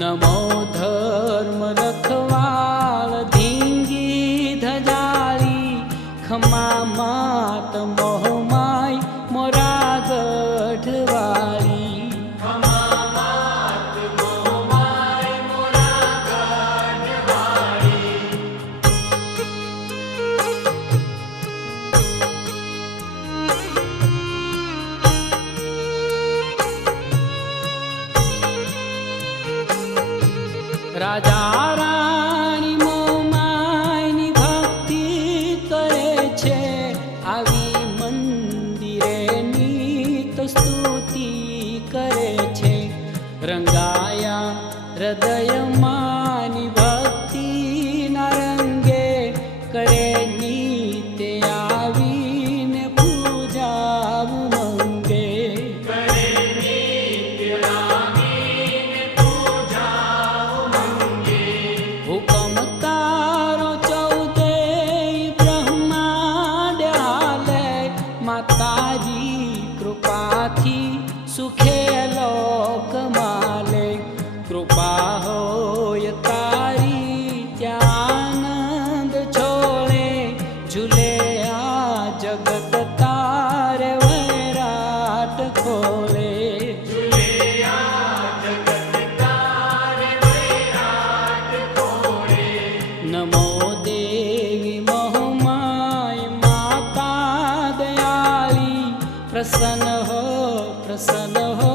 नमो धर्म रखवाल धींगी धजाली खमा मात मोहमाय मोरा गढ़वाली खमा मात मोहमाय मोरा गढ़वाली। राजा रानी मोमायनी भक्ति करे छे आवी मंदिरे नीत स्तुति करे छे रंगाया हृदय मानी भक्ति ना रंगे करे नीते आवीने पूजा मंगे करे नित्य आवीने पूजा मंगे। हुकम तारो चौदे ब्रह्मांड हाले माताजी कृपाथी सुखे लोक माले कृपा होय तारी त्यानंद छोड़े झूले आ जगत तारे वैराट खोले झूलिया जगत तारे वैराट खोले। नमो देवी मोहमाय माता दयाली प्रसन्न हो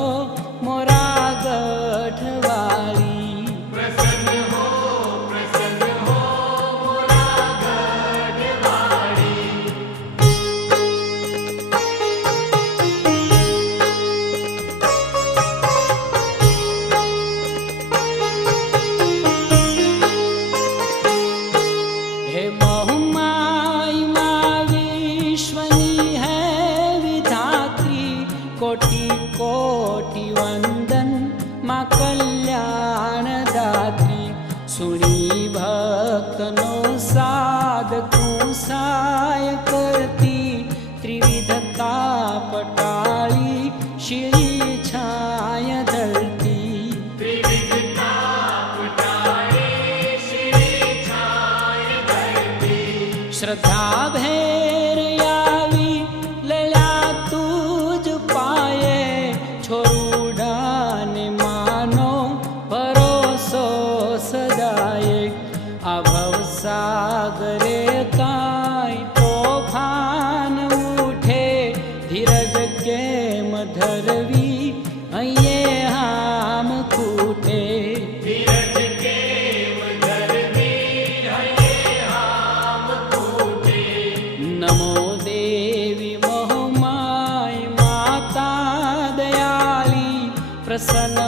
मोरा गढ़वाली प्रसन्न हो मोरा गढ़वाली। हे मोहमाय माँ विश्वनी है विधात्री कोटि कोटि वंदन माँ कल्याण दात्री सुनी भक्तनो साधकु साय करती त्रिविधता पटाली श्री छाय धरती त्रिविधता पटाले श्री छाय धरती। श्रद्धा भेर आवी लला तुझ पाए छोड़ाने मानो भरोसो सदाए अभव सागरे काय तोफान उठे धीरज के मधरवी अये हाम कूटे धीरज के मधरवी हये हाम कूटे। नमो देवी मोहमाय माता दयाली प्रसन्न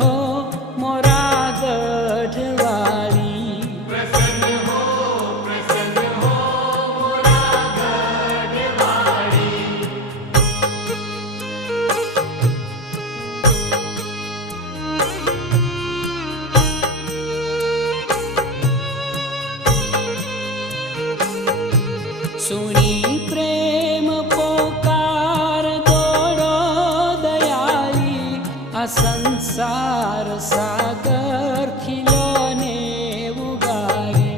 हो मोरा गढ़वाली प्रसन्न हो मोरा गढ़वाली। सुनी प्रेम पोकार दौड़ो दयाली आ संसार सागर खिलौने उगारे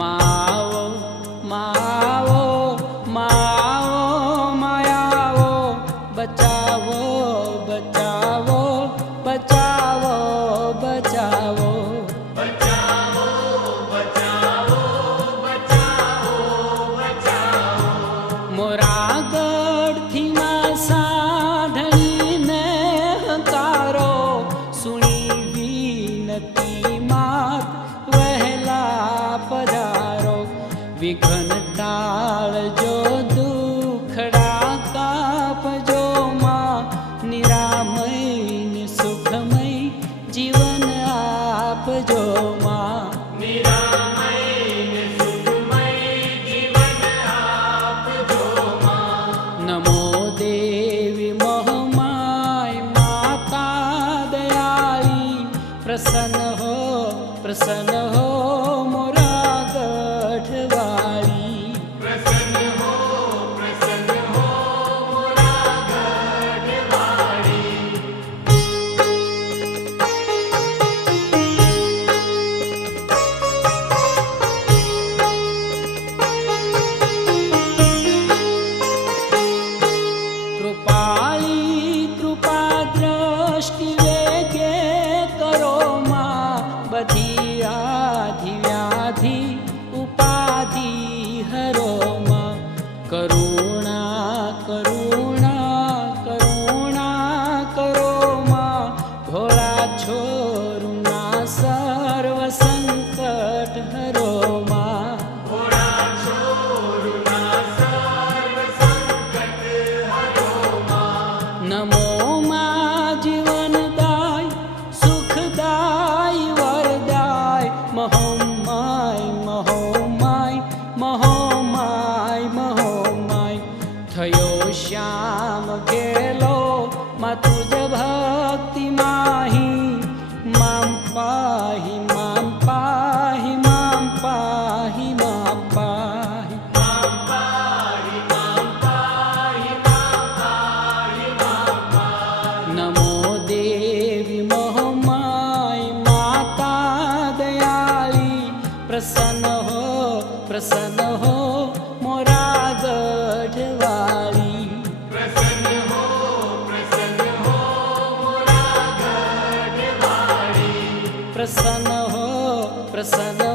माओ माओ माओ मायाओ बचाओ बचाओ बचाओ बचाओ बचाओ बचाओ बचाओ बचाओ। मोरा गढ़थी मां साढळीने हकारो सुणी विनती मात वહેલા પધારો વિઘ્ન ટાળજો દુખડા કાપજો માં નિરામય ને સુખમય જીવન આપજો માં निरामय ने सुखमय जीवन आपजो मां। नमो देवी मोहमाय माता दयाली प्रसन्न हो मोरा गढ़वाली प्रसन्न हो मोरा गढ़वाली। प्रसन्न हो